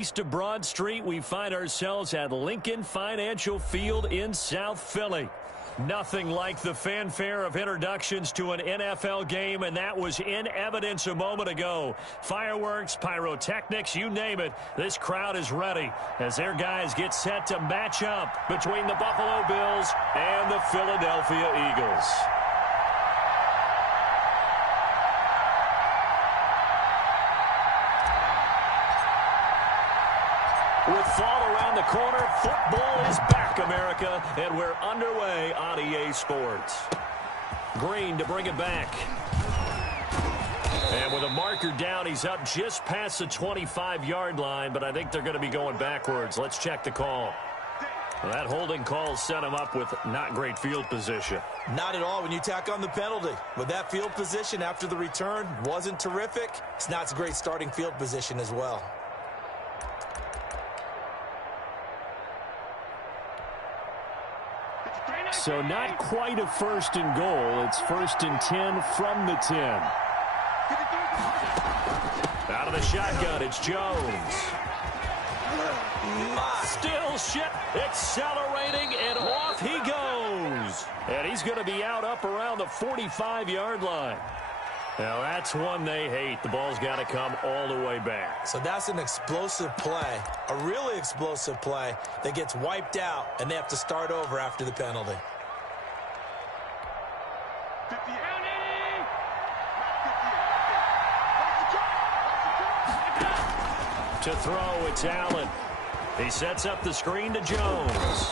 East of Broad Street, we find ourselves at Lincoln Financial Field in South Philly. Nothing like the fanfare of introductions to an NFL game, and that was in evidence a moment ago. Fireworks, pyrotechnics, you name it. This crowd is ready as their guys get set to match up between the Buffalo Bills and the Philadelphia Eagles. With fall around the corner, football is back, America, and we're underway on EA Sports. Green to bring it back. And with a marker down, he's up just past the 25-yard line, but I think they're going to be going backwards. Let's check the call. Well, that holding call set him up with not great field position. Not at all when you tack on the penalty. With that field position after the return wasn't terrific, it's not a great starting field position as well. So not quite a first and goal. It's first and 10 from the 10. Out of the shotgun, it's Jones. Still accelerating, and off he goes. And he's going to be up around the 45-yard line. Now, that's one they hate. The ball's got to come all the way back. So that's an explosive play, a really explosive play that gets wiped out, and they have to start over after the penalty. To throw, it's Allen. He sets up the screen to Jones.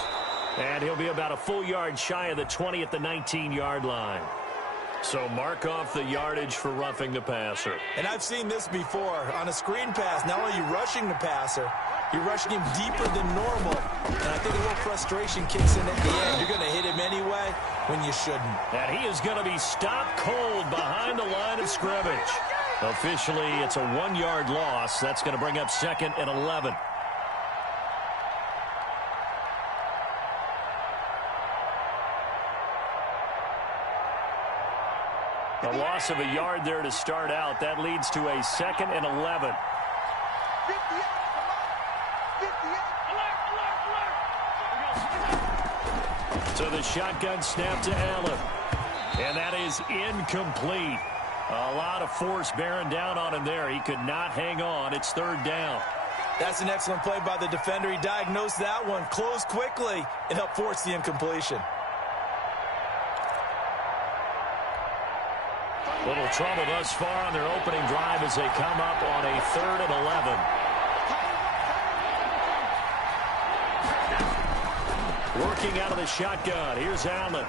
And he'll be about a full yard shy of the 20 at the 19-yard line. So mark off the yardage for roughing the passer. And I've seen this before. On a screen pass, not only are you rushing the passer, you're rushing him deeper than normal. And I think a little frustration kicks in at the end. You're going to hit him anyway when you shouldn't. And he is going to be stopped cold behind the line of scrimmage. Officially, it's a 1-yard loss. That's going to bring up 2nd and 11. A loss of a yard there to start out. That leads to a 2nd and 11. So the shotgun snap to Allen. And that is incomplete. A lot of force bearing down on him there. He could not hang on. It's 3rd down. That's an excellent play by the defender. He diagnosed that one, closed quickly, and helped force the incompletion. Little trouble thus far on their opening drive as they come up on a 3rd and 11. Working out of the shotgun. Here's Allen.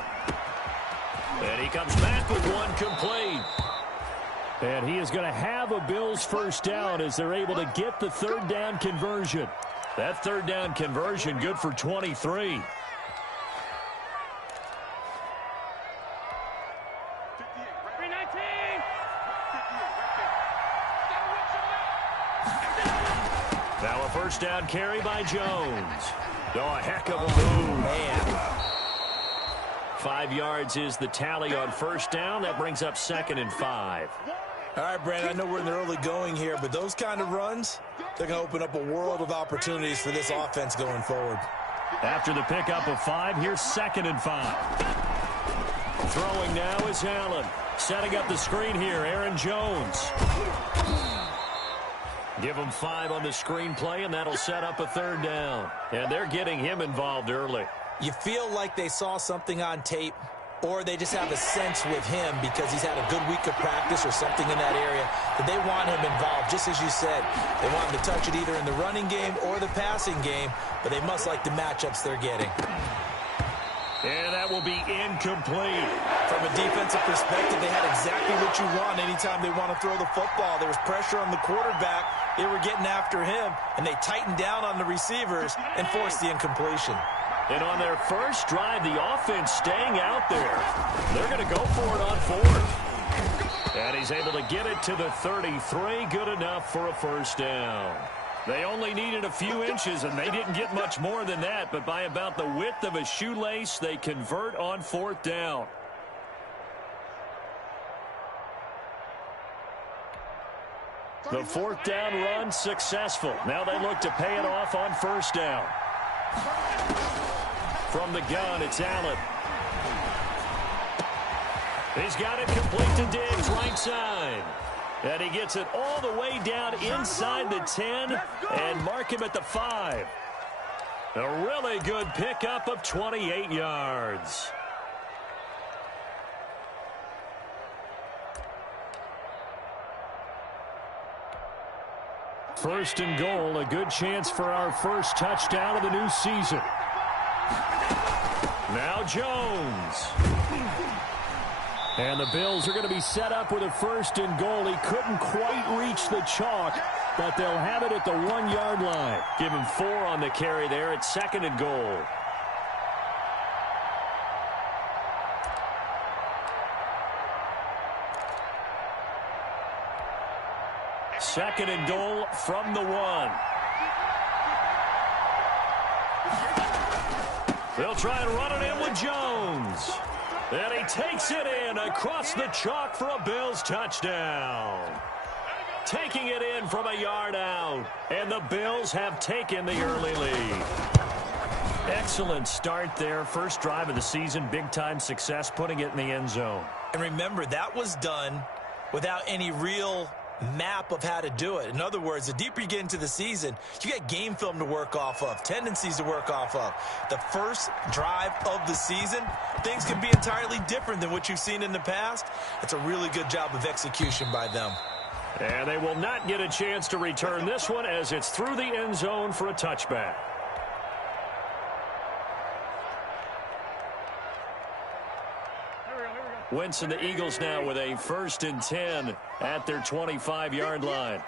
And he comes back with one complete. And he is going to have a Bills first down as they're able to get the 3rd down conversion. That 3rd down conversion good for 23. Now a first down carry by Jones. Oh, a heck of a move. Man. 5 yards is the tally on first down. That brings up 2nd and 5. All right, Brandon, I know we're in the early going here, but those kind of runs, they're going to open up a world of opportunities for this offense going forward. After the pickup of 5, here's 2nd and 5. Throwing now is Allen. Setting up the screen here, Aaron Jones. Give him 5 on the screen play, and that'll set up a 3rd down. And they're getting him involved early. You feel like they saw something on tape, or they just have a sense with him because he's had a good week of practice or something in that area that they want him involved, just as you said. They want him to touch it either in the running game or the passing game, but they must like the matchups they're getting. And that will be incomplete. From a defensive perspective, they had exactly what you want anytime they want to throw the football. There was pressure on the quarterback. They were getting after him, and they tightened down on the receivers and forced the incompletion. And on their first drive, the offense staying out there. They're going to go for it on 4th. And he's able to get it to the 33. Good enough for a first down. They only needed a few inches, and they didn't get much more than that. But by about the width of a shoelace, they convert on 4th down. The fourth down run successful. Now they look to pay it off on first down. From the gun, it's Allen. He's got it complete to Diggs, right side. And he gets it all the way down inside the 10 and mark him at the 5. A really good pickup of 28 yards. First and goal, a good chance for our first touchdown of the new season. Now Jones. And the Bills are going to be set up with a first and goal. He couldn't quite reach the chalk, but they'll have it at the 1-yard line. Give him 4 on the carry there at second and goal. Second and goal from the 1. They'll try and run it in with Jones. And he takes it in across the chalk for a Bills touchdown. Taking it in from a yard out. And the Bills have taken the early lead. Excellent start there. First drive of the season. Big-time success putting it in the end zone. And remember, that was done without any real map of how to do it. In other words, the deeper you get into the season, you got game film to work off of, tendencies to work off of. The first drive of the season, things can be entirely different than what you've seen in the past. It's a really good job of execution by them. And they will not get a chance to return this one as it's through the end zone for a touchback. Wentz and the Eagles now with a first and 10 at their 25-yard line.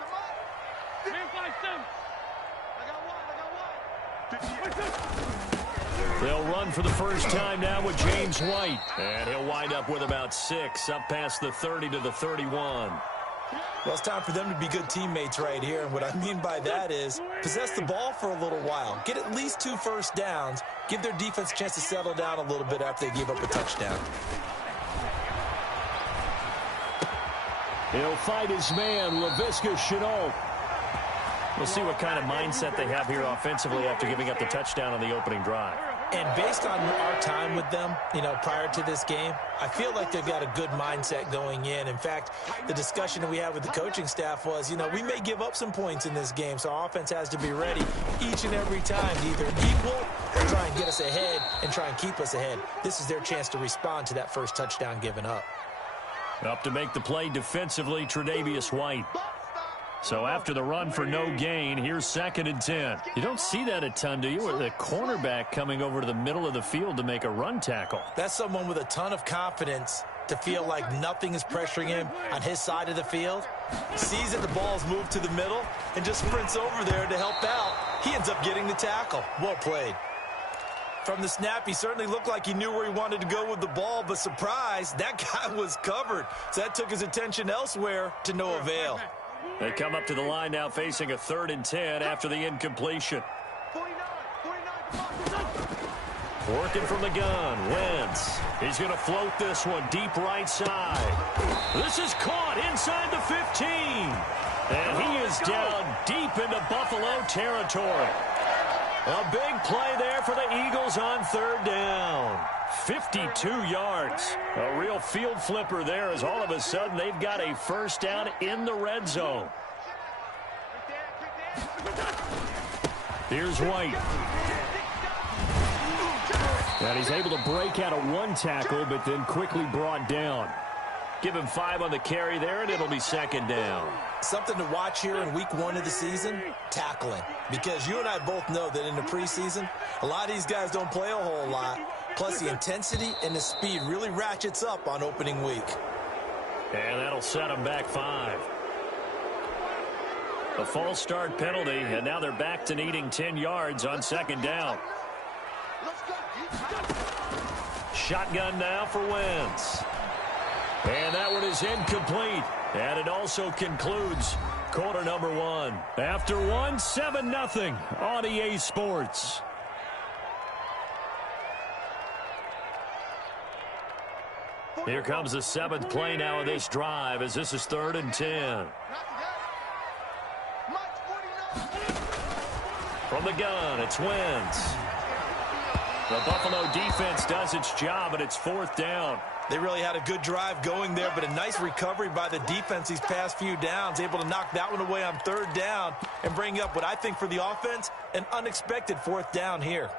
They'll run for the first time now with James White. And he'll wind up with about 6 up past the 30 to the 31. Well, it's time for them to be good teammates right here. And what I mean by that is possess the ball for a little while. Get at least 2 first downs. Give their defense a chance to settle down a little bit after they give up a touchdown. He'll fight his man, Laviska Shenault. We'll see what kind of mindset they have here offensively after giving up the touchdown on the opening drive. And based on our time with them, prior to this game, I feel like they've got a good mindset going in. In fact, the discussion that we had with the coaching staff was, we may give up some points in this game, so our offense has to be ready each and every time to either equal or try and get us ahead and try and keep us ahead. This is their chance to respond to that first touchdown given up. Up to make the play defensively, Tre'Davious White. So after the run for no gain, here's second and 10. You don't see that a ton, do you? With the cornerback coming over to the middle of the field to make a run tackle. That's someone with a ton of confidence to feel like nothing is pressuring him on his side of the field. Sees that the ball's moved to the middle and just sprints over there to help out. He ends up getting the tackle. Well played. From the snap, he certainly looked like he knew where he wanted to go with the ball, but surprise, that guy was covered. So that took his attention elsewhere to no avail. They come up to the line now facing a 3rd and 10 after the incompletion. Working from the gun, Wentz. He's going to float this one deep right side. This is caught inside the 15. And he is down deep into Buffalo territory. A big play there for the Eagles on 3rd down. 52 yards. A real field flipper there as all of a sudden they've got a first down in the red zone. Here's White. And he's able to break out of 1 tackle, but then quickly brought down. Give him 5 on the carry there, and it'll be second down. Something to watch here in week 1 of the season, tackling. Because you and I both know that in the preseason, a lot of these guys don't play a whole lot. Plus, the intensity and the speed really ratchets up on opening week. And that'll set them back 5. A false start penalty, and now they're back to needing 10 yards on second down. Shotgun now for Wentz. And that one is incomplete. And it also concludes quarter number 1. After 1, 7-0 on EA Sports. Here comes the 7th play now of this drive as this is 3rd and 10. From the gun, it's Wentz. The Buffalo defense does its job, and it's 4th down. They really had a good drive going there, but a nice recovery by the defense these past few downs, able to knock that one away on 3rd down and bring up what I think for the offense, an unexpected 4th down here.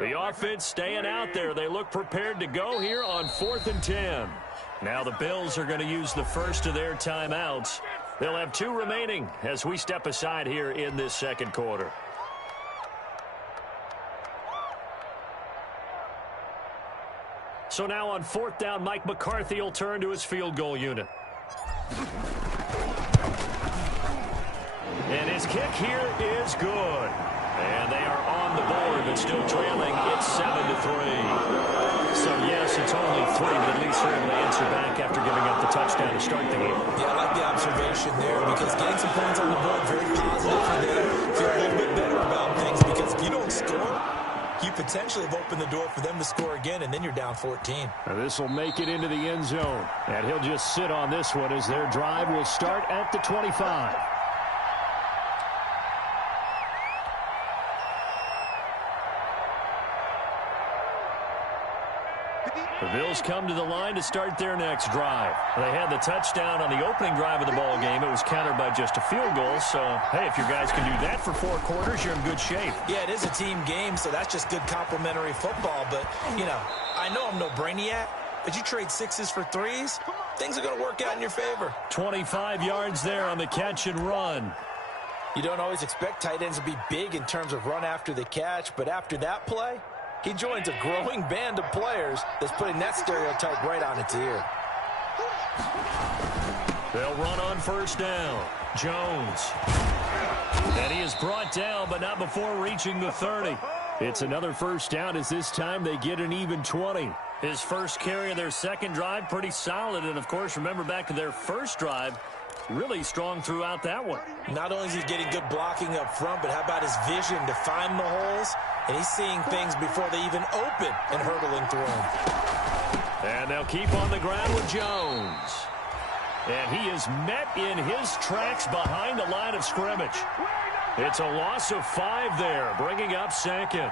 The offense staying out there. They look prepared to go here on 4th and 10. Now the Bills are going to use the first of their timeouts. They'll have 2 remaining as we step aside here in this 2nd quarter. So now on 4th down, Mike McCarthy will turn to his field goal unit. And his kick here is good. And they are on the board, but still trailing. It's 7-3. So, yes, it's only 3, but at least they're able to answer back after giving up the touchdown to start the game. Yeah, I like the observation there because getting some points on the board, very positive for them. Feel a little bit better about things because if you don't score, you potentially have opened the door for them to score again, and then you're down 14. Now this will make it into the end zone. And he'll just sit on this one as their drive will start at the 25. The Bills come to the line to start their next drive. They had the touchdown on the opening drive of the ball game. It was countered by just a field goal. So, hey, if your guys can do that for 4 quarters, you're in good shape. Yeah, it is a team game, so that's just good complimentary football. But, you know, I know I'm no brainiac, but you trade 6s for 3s, things are going to work out in your favor. 25 yards there on the catch and run. You don't always expect tight ends to be big in terms of run after the catch, but after that play, he joins a growing band of players that's putting that stereotype right on its ear. They'll run on 1st down. Jones. And he is brought down, but not before reaching the 30. It's another 1st down as this time they get an even 20. His first carry of their 2nd drive, pretty solid. And, of course, remember back to their 1st drive, really strong throughout that one. Not only is he getting good blocking up front, but how about his vision to find the holes? And he's seeing things before they even open and hurdling through them. And they'll keep on the ground with Jones. And he is met in his tracks behind the line of scrimmage. It's a loss of 5 there, bringing up 2nd.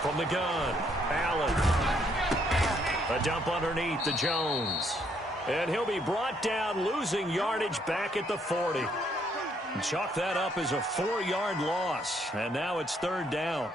From the gun, Allen. A dump underneath to Jones. And he'll be brought down, losing yardage back at the 40. Chalk that up as a 4-yard loss. And now it's 3rd down.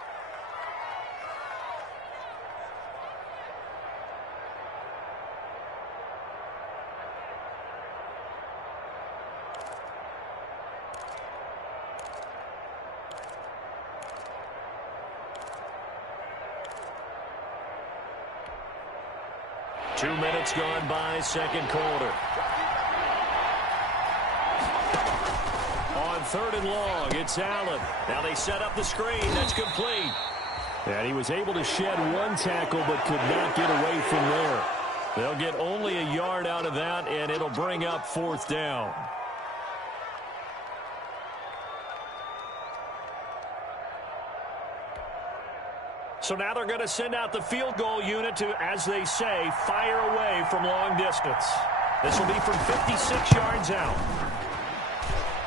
Two minutes gone by, 2nd quarter. On 3rd and long, it's Allen. Now they set up the screen. That's complete. And he was able to shed 1 tackle but could not get away from there. They'll get only a yard out of that, and it'll bring up 4th down. So now they're going to send out the field goal unit to, as they say, fire away from long distance. This will be from 56 yards out.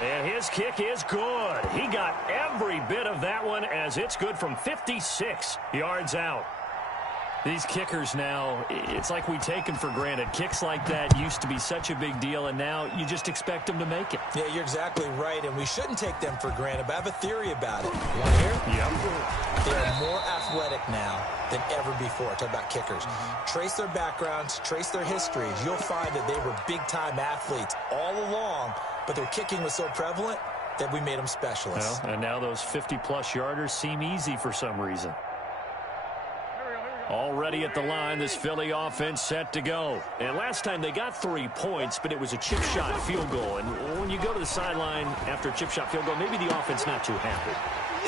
And his kick is good. He got every bit of that one as it's good from 56 yards out. These kickers now, it's like we take them for granted. Kicks like that used to be such a big deal, and now you just expect them to make it. Yeah, you're exactly right, and we shouldn't take them for granted, but I have a theory about it. You want to hear? Yep. They are more athletic now than ever before. Talk about kickers. Trace their backgrounds, trace their histories. You'll find that they were big-time athletes all along, but their kicking was so prevalent that we made them specialists. Well, and now those 50-plus yarders seem easy for some reason. Already at the line, this Philly offense set to go. And last time they got 3 points, but it was a chip shot field goal. And when you go to the sideline after a chip shot field goal, maybe the offense not too happy.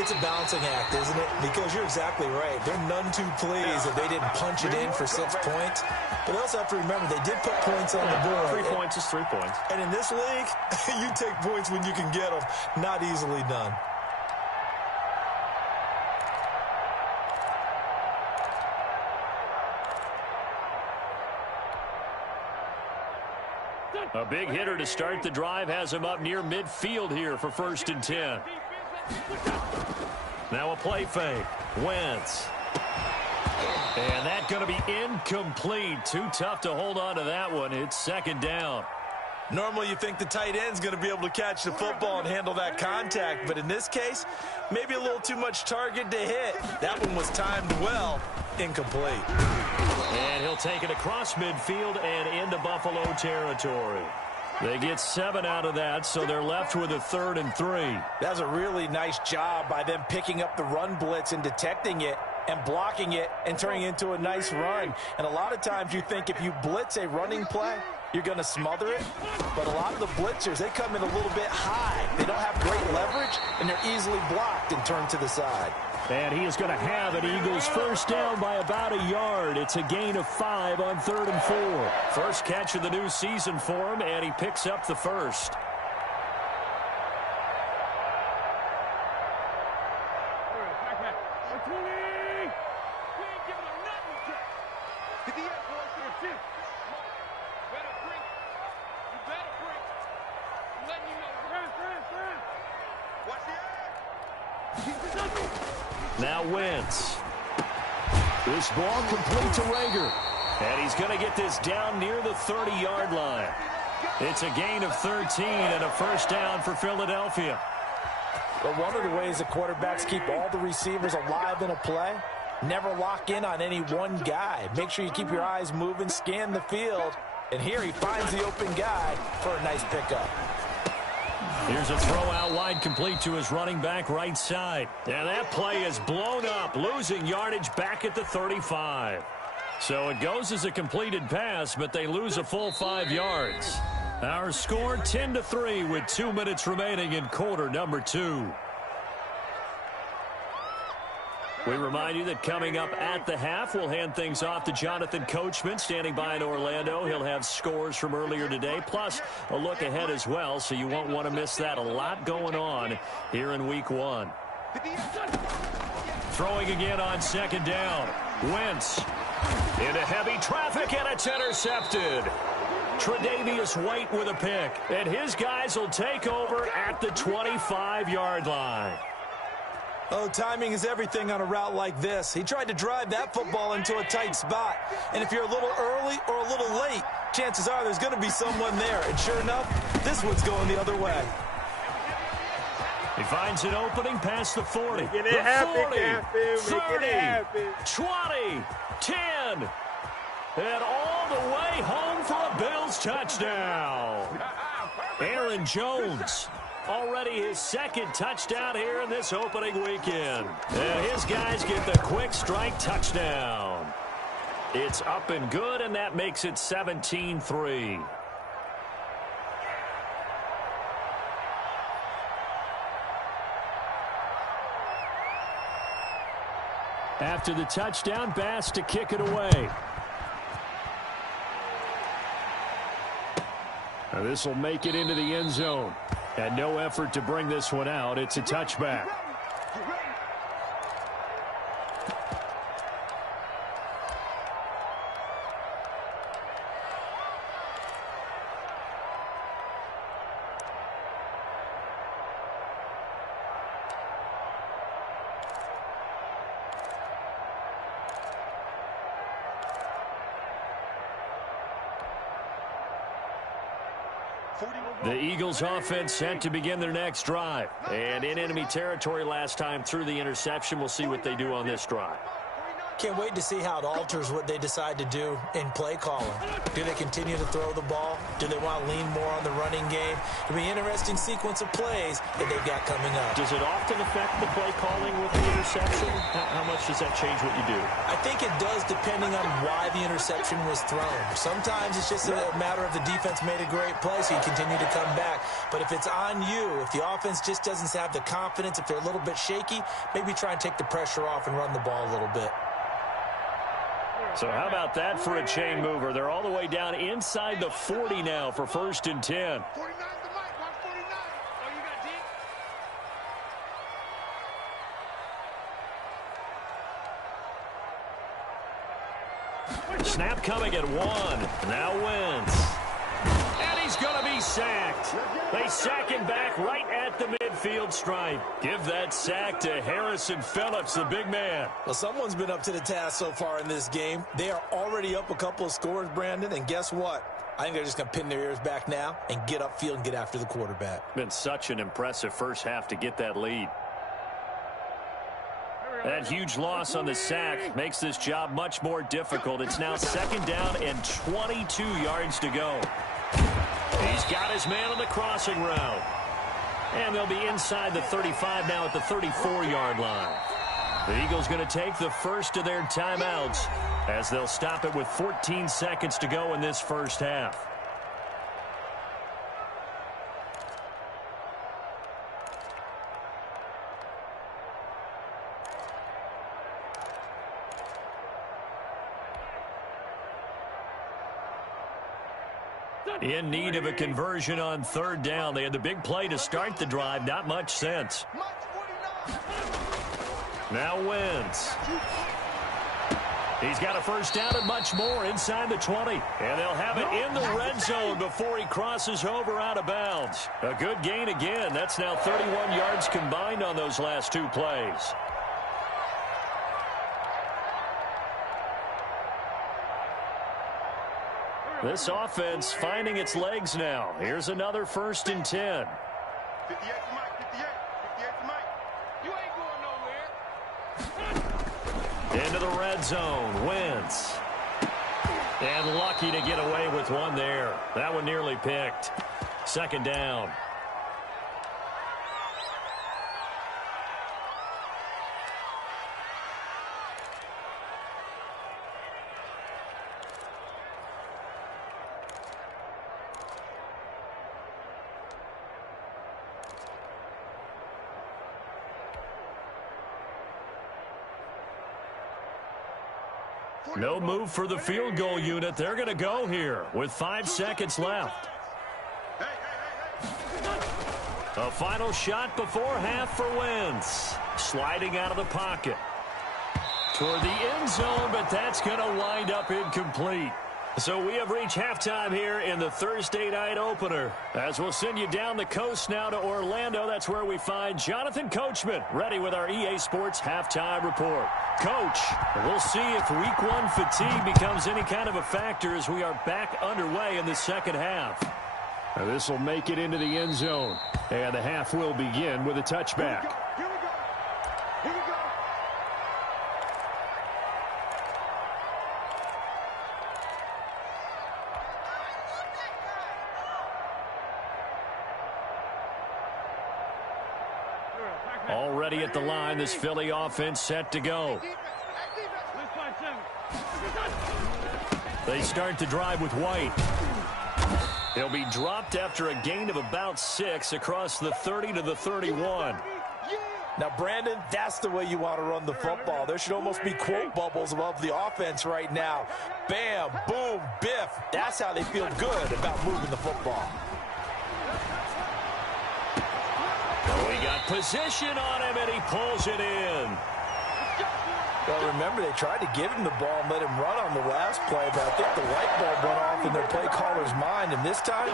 It's a balancing act, isn't it? Because you're exactly right. They're none too pleased that they didn't punch it in for 6 points. But they also have to remember they did put points on the board. 3 points is 3 points. And in this league, you take points when you can get them. Not easily done. A big hitter to start the drive has him up near midfield here for 1st and 10. Now a play fake. Wentz. And that's going to be incomplete. Too tough to hold on to that one. It's 2nd down. Normally you think the tight end's going to be able to catch the football and handle that contact. But in this case, maybe a little too much target to hit. That one was timed well. Incomplete. And he'll take it across midfield and into Buffalo territory. They get 7 out of that, so they're left with a 3rd and 3. That's a really nice job by them picking up the run blitz and detecting it and blocking it and turning it into a nice run. And a lot of times you think if you blitz a running play, you're going to smother it. But a lot of the blitzers, they come in a little bit high. They don't have great leverage, and they're easily blocked and turned to the side. And he is going to have an Eagles 1st down by about a yard. It's a gain of 5 on 3rd and 4. First catch of the new season for him, and he picks up the first. Now Wentz. This ball complete to Rager. And he's going to get this down near the 30-yard line. It's a gain of 13 and a 1st down for Philadelphia. But one of the ways the quarterbacks keep all the receivers alive in a play, never lock in on any one guy. Make sure you keep your eyes moving, scan the field. And here he finds the open guy for a nice pickup. Here's a throw out wide complete to his running back right side. And that play is blown up, losing yardage back at the 35. So it goes as a completed pass, but they lose a full 5 yards. Our score 10-3 with 2 minutes remaining in quarter number 2. We remind you that coming up at the half, we'll hand things off to Jonathan Coachman, standing by in Orlando. He'll have scores from earlier today, plus a look ahead as well, so you won't want to miss that. A lot going on here in Week 1. Throwing again on 2nd down. Wentz into heavy traffic, and it's intercepted. Tre'Davious White with a pick, and his guys will take over at the 25-yard line. Oh, timing is everything on a route like this. He tried to drive that football into a tight spot. And if you're a little early or a little late, chances are there's going to be someone there. And sure enough, this one's going the other way. He finds an opening past the 40. Make it happen, 40, Captain. 30, Make it happen. 20, 10, and all the way home for a Bills touchdown. Aaron Jones. Already his 2nd touchdown here in this opening weekend. And his guys get the quick strike touchdown. It's up and good, and that makes it 17-3. After the touchdown, Bass to kick it away. Now this will make it into the end zone. And no effort to bring this one out. It's a touchback. The Eagles offense set to begin their next drive. And in enemy territory last time through the interception. We'll see what they do on this drive. Can't wait to see how it alters what they decide to do in play calling. Do they continue to throw the ball? Do they want to lean more on the running game? It'll be an interesting sequence of plays that they've got coming up. Does it often affect the play calling with the interception? How much does that change what you do? I think it does, depending on why the interception was thrown. Sometimes it's just a matter of the defense made a great play, so you continue to come back. But if it's on you, if the offense just doesn't have the confidence, if they're a little bit shaky, maybe try and take the pressure off and run the ball a little bit. So how about that for a chain mover? They're all the way down inside the 40 now for 1st and 10. 49 the mic. Watch 49. Oh, you got deep. Snap coming at 1. Now Wentz. And he's going to be sacked. They sack him back right at the midfield stripe. Give that sack to Harrison Phillips, the big man. Well, someone's been up to the task so far in this game. They are already up a couple of scores, Brandon, and guess what? I think they're just going to pin their ears back now and get upfield and get after the quarterback. Been such an impressive first half to get that lead. That huge loss on the sack makes this job much more difficult. It's now 2nd down and 22 yards to go. He's got his man on the crossing route. And they'll be inside the 35 now at the 34-yard line. The Eagles going to take the first of their timeouts as they'll stop it with 14 seconds to go in this first half. In need of a conversion on 3rd down. They had the big play to start the drive. Not much sense. Now Wentz. He's got a first down and much more inside the 20. And they'll have it in the red zone before he crosses over out of bounds. A good gain again. That's now 31 yards combined on those last 2 plays. This offense finding its legs now. Here's another 1st and 10. 58 to Mike, 58 to Mike. You ain't going nowhere. Into the red zone, Wentz. And lucky to get away with one there. That one nearly picked. 2nd down. No move for the field goal unit. They're going to go here with 5 seconds left. A final shot before half for Wentz. Sliding out of the pocket. Toward the end zone, but that's going to wind up incomplete. So we have reached halftime here in the Thursday night opener. As we'll send you down the coast now to Orlando. That's where we find Jonathan Coachman ready with our EA Sports halftime report. Coach, we'll see if week 1 fatigue becomes any kind of a factor as we are back underway in the second half. This will make it into the end zone. And the half will begin with a touchback. Here we go. Here we go. Already at the line, this Philly offense set to go. They start the drive with White. He'll be dropped after a gain of about 6 across the 30 to the 31. Now, Brandon, that's the way you want to run the football. There should almost be quote bubbles above the offense right now. Bam, boom, biff. That's how they feel good about moving the football. Oh, he got position on him, and he pulls it in. Well, remember, they tried to give him the ball and let him run on the last play, but I think the light bulb went off in their play caller's mind, and this time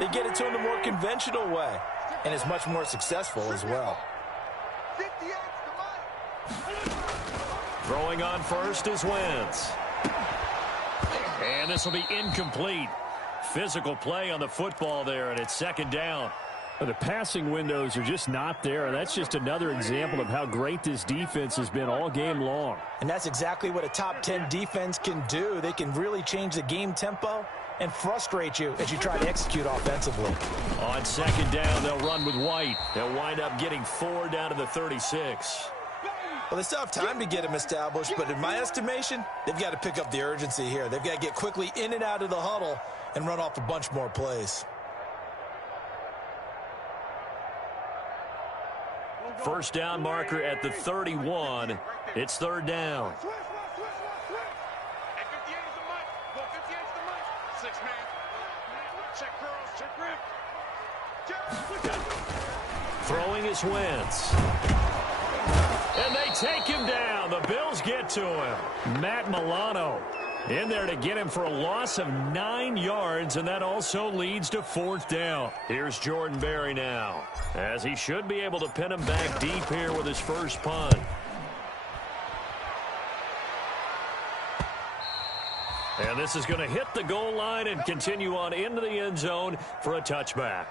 they get it to him the more conventional way, and it's much more successful as well. Throwing on first is Wentz. And this will be incomplete. Physical play on the football there, and it's 2nd down. The passing windows are just not there. That's just another example of how great this defense has been all game long. And that's exactly what a top 10 defense can do. They can really change the game tempo and frustrate you as you try to execute offensively. On second down, they'll run with White. They'll wind up getting 4 down to the 36. Well, they still have time to get him established, but in my estimation, they've got to pick up the urgency here. They've got to get quickly in and out of the huddle and run off a bunch more plays. First down marker at the 31. It's third down. Throwing is Wentz. And they take him down. The Bills get to him. Matt Milano in there to get him for a loss of 9 yards, and that also leads to fourth down. Here's Jordan Berry now, as he should be able to pin him back deep here with his first punt. And this is going to hit the goal line and continue on into the end zone for a touchback.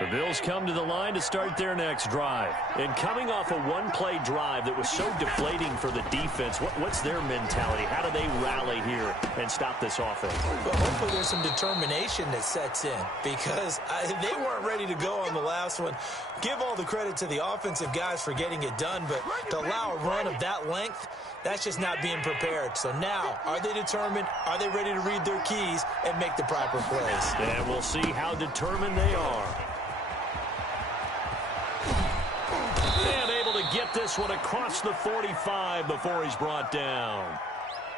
The Bills come to the line to start their next drive. And coming off a one-play drive that was so deflating for the defense, what's their mentality? How do they rally here and stop this offense? Well, hopefully there's some determination that sets in, because they weren't ready to go on the last one. Give all the credit to the offensive guys for getting it done, but to allow a run of that length, that's just not being prepared. So now, are they determined? Are they ready to read their keys and make the proper plays? And we'll see how determined they are. And able to get this one across the 45 before he's brought down.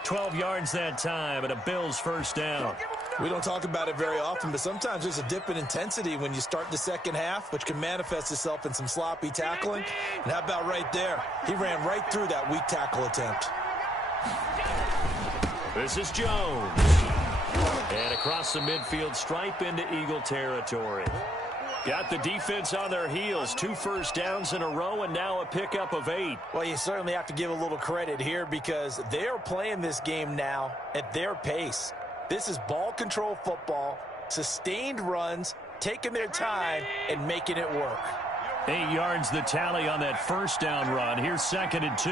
12 yards that time and a Bills first down. We don't talk about it very often, but sometimes there's a dip in intensity when you start the second half, which can manifest itself in some sloppy tackling. And how about right there? He ran right through that weak tackle attempt. This is Jones. And across the midfield stripe into Eagle territory. Got the defense on their heels. 2 first downs in a row and now a pickup of 8. Well, you certainly have to give a little credit here because they're playing this game now at their pace. This is ball control football, sustained runs, taking their time and making it work. 8 yards the tally on that first down run. Here's 2nd and 2.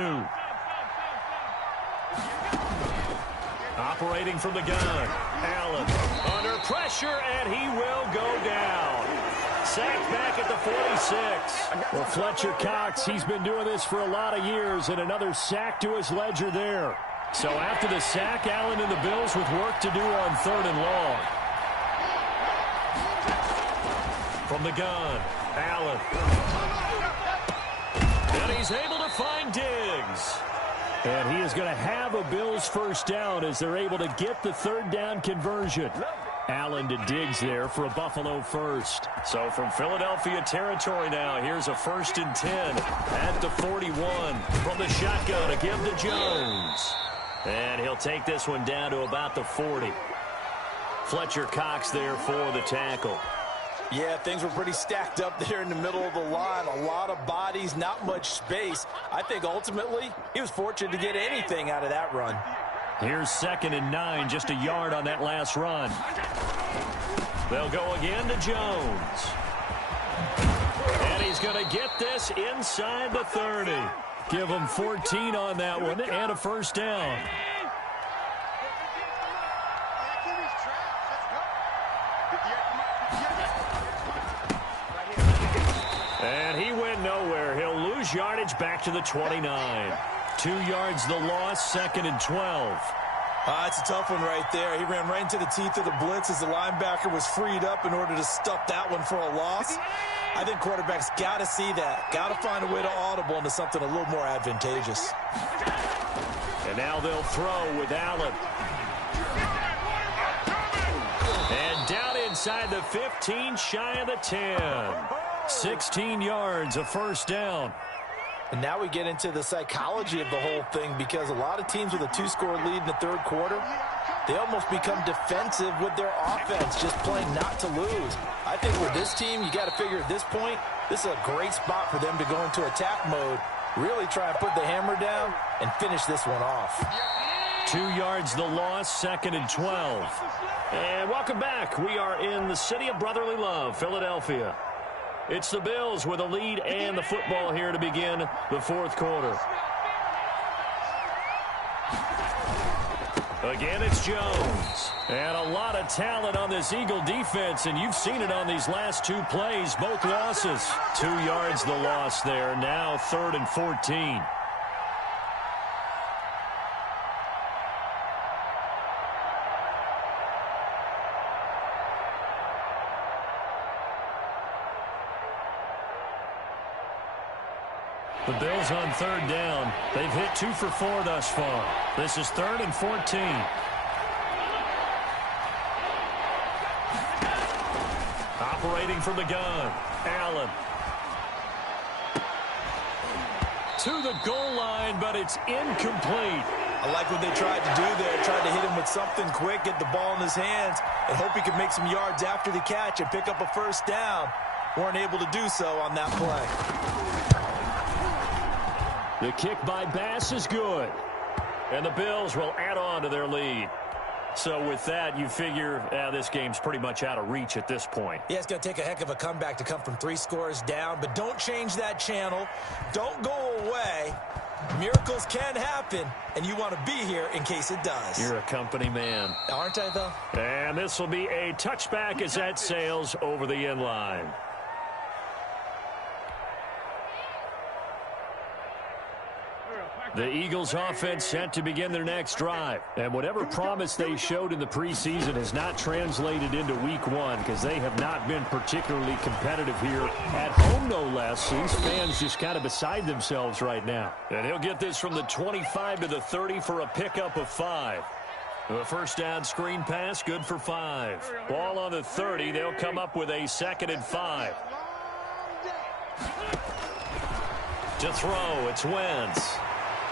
Operating from the gun. Allen under pressure, and he will go down. Sacked back at the 46. Well, Fletcher Cox, he's been doing this for a lot of years, and another sack to his ledger there. So after the sack, Allen and the Bills with work to do on 3rd and long. From the gun, Allen. And he's able to find Diggs. And he is going to have a Bills first down as they're able to get the 3rd down conversion. Allen to Diggs there for a Buffalo first. So from Philadelphia territory now, here's a 1st and 10 at the 41. From the shotgun, a give to Jones. And he'll take this one down to about the 40. Fletcher Cox there for the tackle. Yeah, things were pretty stacked up there in the middle of the line. A lot of bodies, not much space. I think ultimately he was fortunate to get anything out of that run. Here's 2nd and 9, just a yard on that last run. They'll go again to Jones. And he's going to get this inside the 30. Give him 14 on that one and a first down. And he went nowhere. He'll lose yardage back to the 29. 2 yards the loss, 2nd and 12. It's a tough one right there. He ran right into the teeth of the blitz as the linebacker was freed up in order to stuff that one for a loss. I think quarterbacks got to see that. Got to find a way to audible into something a little more advantageous. And now they'll throw with Allen. And down inside the 15, shy of the 10. 16 yards, a first down. And now we get into the psychology of the whole thing, because a lot of teams with a 2-score lead in the 3rd quarter, they almost become defensive with their offense, just playing not to lose. I think with this team, you got to figure at this point, this is a great spot for them to go into attack mode Really try and put the hammer down and finish this one off. 2 yards the loss, 2nd and 12. And welcome back. We are in the city of brotherly love, Philadelphia. It's the Bills with a lead and the football here to begin the fourth quarter. Again, it's Jones. And a lot of talent on this Eagle defense, and you've seen it on these last 2 plays, both losses. 2 yards the loss there, now 3rd and 14. The Bills on 3rd down. They've hit 2 for 4 thus far. This is 3rd and 14. Operating from the gun. Allen. To the goal line, but it's incomplete. I like what they tried to do there. Tried to hit him with something quick, get the ball in his hands, and hope he could make some yards after the catch and pick up a first down. Weren't able to do so on that play. The kick by Bass is good. And the Bills will add on to their lead. So with that, you figure this game's pretty much out of reach at this point. Yeah, it's going to take a heck of a comeback to come from 3 scores down. But don't change that channel. Don't go away. Miracles can happen, and you want to be here in case it does. You're a company man. Aren't I, though? And this will be a touchback as that sails over the end line. The Eagles offense set to begin their next drive. And whatever promise they showed in the preseason has not translated into week 1 because they have not been particularly competitive here at home, no less. These fans just kind of beside themselves right now. And he'll get this from the 25 to the 30 for a pickup of 5. The first down screen pass, good for 5. Ball on the 30. They'll come up with a 2nd and 5. To throw, it's Wentz.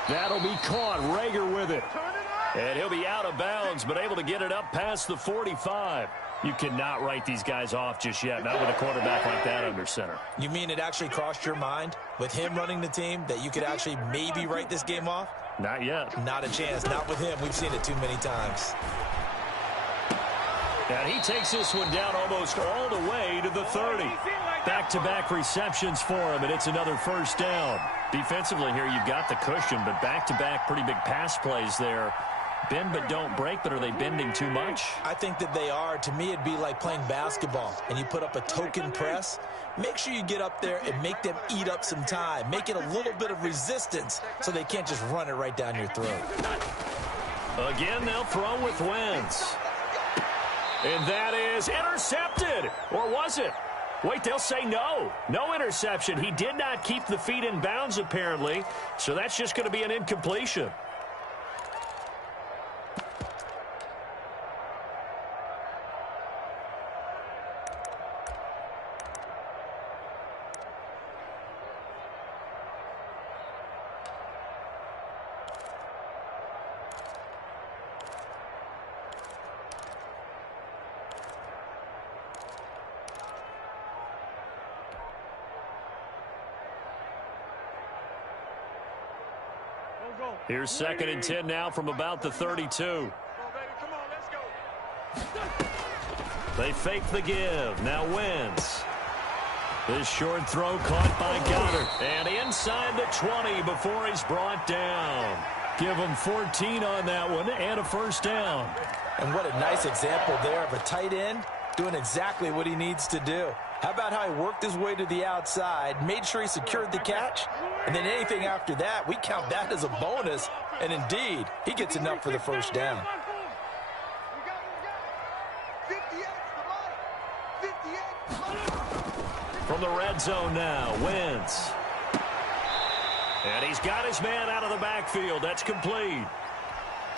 That'll be caught. Rager with it. And he'll be out of bounds, but able to get it up past the 45. You cannot write these guys off just yet, not with a quarterback like that under center. You mean it actually crossed your mind with him running the team that you could actually maybe write this game off? Not yet. Not a chance. Not with him. We've seen it too many times. And he takes this one down almost all the way to the 30. Back-to-back receptions for him, and it's another first down. Defensively here, you've got the cushion, but back-to-back pretty big pass plays there. Bend but don't break, but are they bending too much? I think that they are. To me, it'd be like playing basketball, and you put up a token press. Make sure you get up there and make them eat up some time. Make it a little bit of resistance so they can't just run it right down your throat. Again, they'll throw with Wentz. And that is intercepted. Or was it? Wait, they'll say no. No interception. He did not keep the feet in bounds, apparently. So that's just going to be an incompletion. Here's 2nd and 10 now from about the 32. They fake the give. Now Wentz. This short throw caught by Goddard. And inside the 20 before he's brought down. Give him 14 on that one and a first down. And what a nice example there of a tight end doing exactly what he needs to do. How about how he worked his way to the outside, made sure he secured the catch, and then anything after that, we count that as a bonus. And indeed, he gets enough for the first down. From the red zone now, Wentz. And he's got his man out of the backfield. That's complete.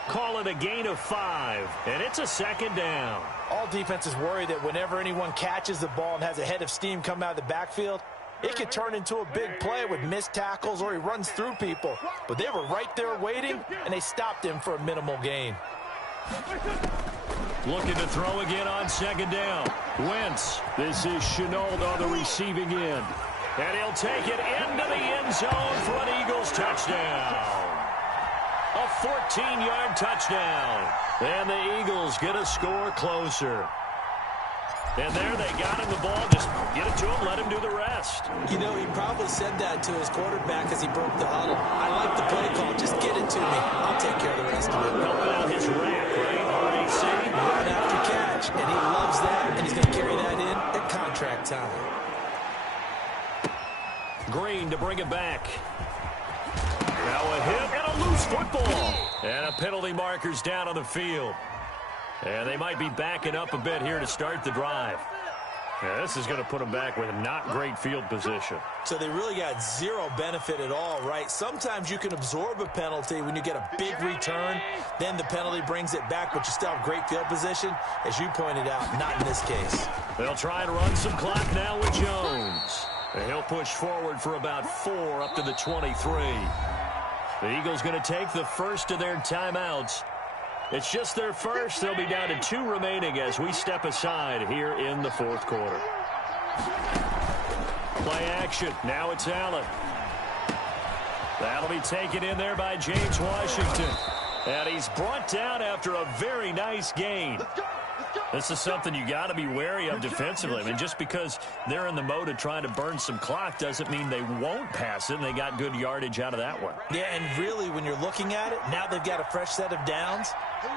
Call it a gain of 5, and it's a 2nd down. All defenses worry that whenever anyone catches the ball and has a head of steam come out of the backfield, it could turn into a big play with missed tackles or he runs through people. But they were right there waiting, and they stopped him for a minimal gain. Looking to throw again on 2nd down. Wentz. This is Chenault on the receiving end. And he'll take it into the end zone for an Eagles touchdown. A 14-yard touchdown. And the Eagles get a score closer. And there they got him the ball. Just get it to him, let him do the rest. You know, he probably said that to his quarterback as he broke the huddle. I like the play call. Just get it to me. I'll take care of the rest of it. Helping out his rack, right? RAC. Run after catch, and he loves that, and he's going to carry that in at contract time. Green to bring it back. Now a hit and a loose football. And a penalty marker's down on the field. And they might be backing up a bit here to start the drive. Yeah, this is going to put them back with not great field position. So they really got zero benefit at all, right? Sometimes you can absorb a penalty when you get a big return. Then the penalty brings it back, but you still have great field position. As you pointed out, not in this case. They'll try and run some clock now with Jones. And he'll push forward for about 4 up to the 23. The Eagles going to take the first of their timeouts. It's just their first. They'll be down to 2 remaining as we step aside here in the fourth quarter. Play action. Now it's Allen. That'll be taken in there by James Washington. And he's brought down after a very nice gain. This is something you got to be wary of defensively. I mean, just because they're in the mode of trying to burn some clock doesn't mean they won't pass it, and they got good yardage out of that one. Yeah, and really, when you're looking at it, now they've got a fresh set of downs.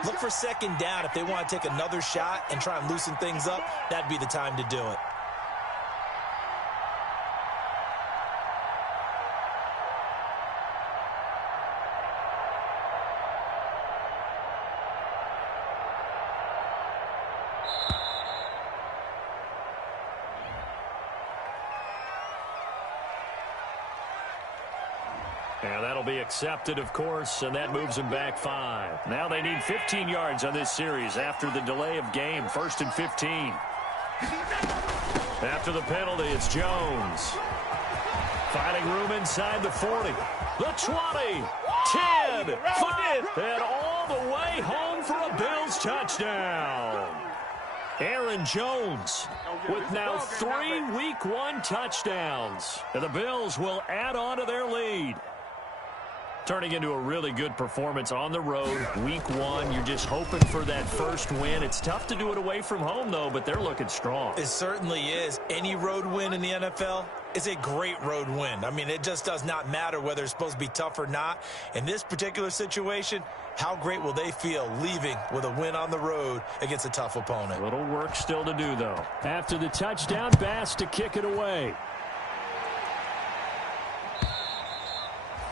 Look for second down. If they want to take another shot and try and loosen things up, that'd be the time to do it. And that'll be accepted, of course, and that moves them back 5. Now they need 15 yards on this series after the delay of game. 1st and 15. After the penalty, it's Jones. Finding room inside the 40. The 20. 10. 5. And all the way home for a Bills touchdown. Aaron Jones with now 3 Week 1 touchdowns. And the Bills will add on to their lead. Turning into a really good performance on the road. Week 1, you're just hoping for that first win. It's tough to do it away from home, though, but they're looking strong. It certainly is. Any road win in the NFL is a great road win. I mean, it just does not matter whether it's supposed to be tough or not. In this particular situation, how great will they feel leaving with a win on the road against a tough opponent? A little work still to do, though. After the touchdown, Bass to kick it away.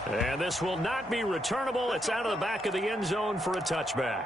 And this will not be returnable. It's out of the back of the end zone for a touchback.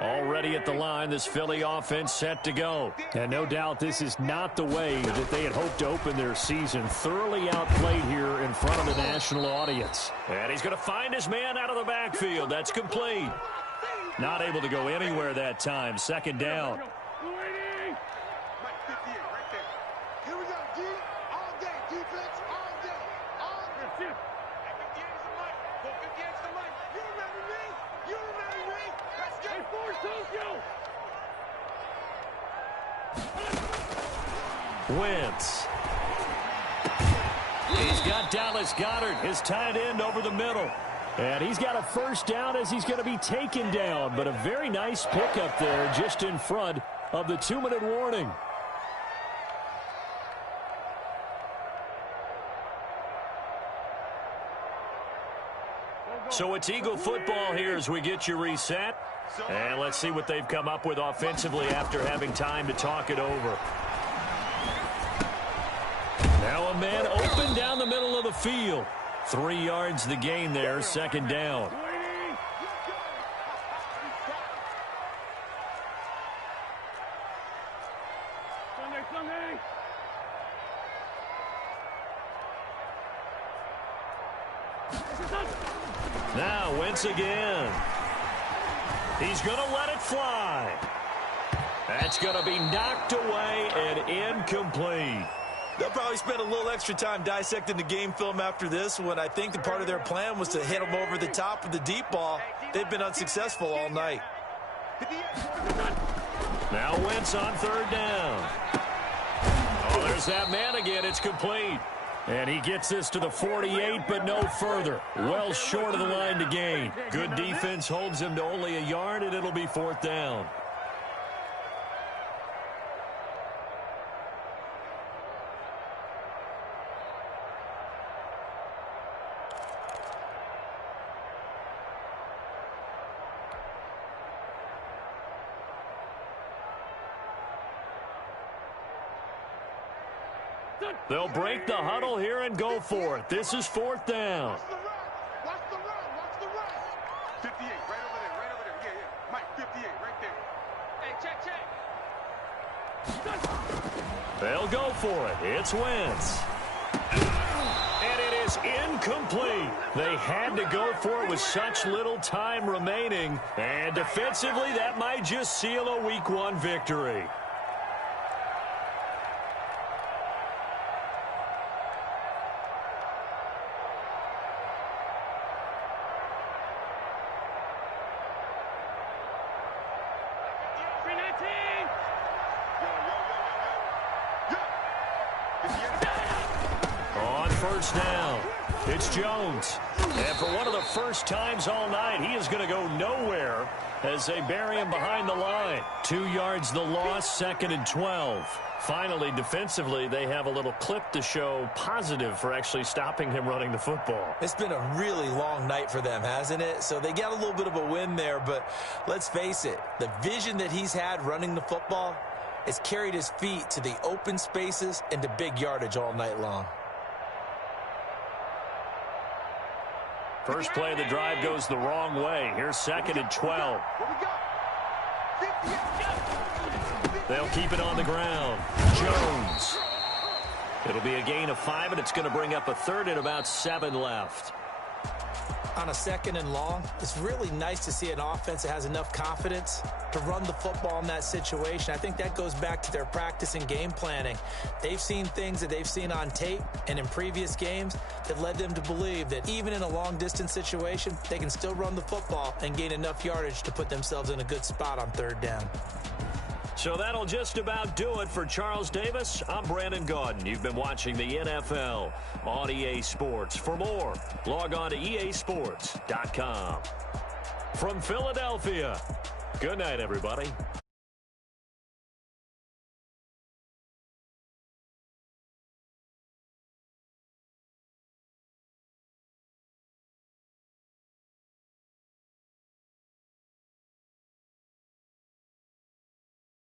Already at the line, this Philly offense set to go. And no doubt this is not the way that they had hoped to open their season. Thoroughly outplayed here in front of the national audience. And he's going to find his man out of the backfield. That's complete. Not able to go anywhere that time. 2nd down. Wentz. He's got Dallas Goedert, his tight end, over the middle. And he's got a first down as he's going to be taken down. But a very nice pickup there just in front of the 2-minute warning. So it's Eagle football here as we get you reset. And let's see what they've come up with offensively after having time to talk it over. Now a man open down the middle of the field. 3 yards the gain there, 2nd down. Now Wentz again. He's going to let it fly. That's going to be knocked away and incomplete. They'll probably spend a little extra time dissecting the game film after this one. I think the part of their plan was to hit them over the top with the deep ball. They've been unsuccessful all night. Now Wentz on third down. Oh, there's that man again. It's complete. And he gets this to the 48, but no further. Well short of the line to gain. Good defense holds him to only a yard, and it'll be fourth down. They'll break the huddle here and go for it. This is fourth down. Watch the run. 58, right over there. Yeah. Mike, 58, right there. Hey, check. They'll go for it. It's Wentz. And it is incomplete. They had to go for it with such little time remaining. And defensively, that might just seal a Week 1 victory. On first down, it's Jones. And for one of the first times all night, he is going to go nowhere as they bury him behind the line. 2 yards the loss, second and 12. Finally, defensively, they have a little clip to show positive for actually stopping him running the football. It's been a really long night for them, hasn't it? So they got a little bit of a win there, but let's face it, the vision that he's had running the football has carried his feet to the open spaces and to big yardage all night long. First play of the drive goes the wrong way. Here's second and 12. They'll keep it on the ground. Jones. It'll be a gain of 5, and it's going to bring up a third and about 7 left. On a second and long, it's really nice to see an offense that has enough confidence to run the football in that situation. I think that goes back to their practice and game planning. They've seen things that they've seen on tape and in previous games that led them to believe that even in a long-distance situation, they can still run the football and gain enough yardage to put themselves in a good spot on third down. So that'll just about do it for Charles Davis. I'm Brandon Gaudin. You've been watching the NFL on EA Sports. For more, log on to easports.com. From Philadelphia, good night, everybody.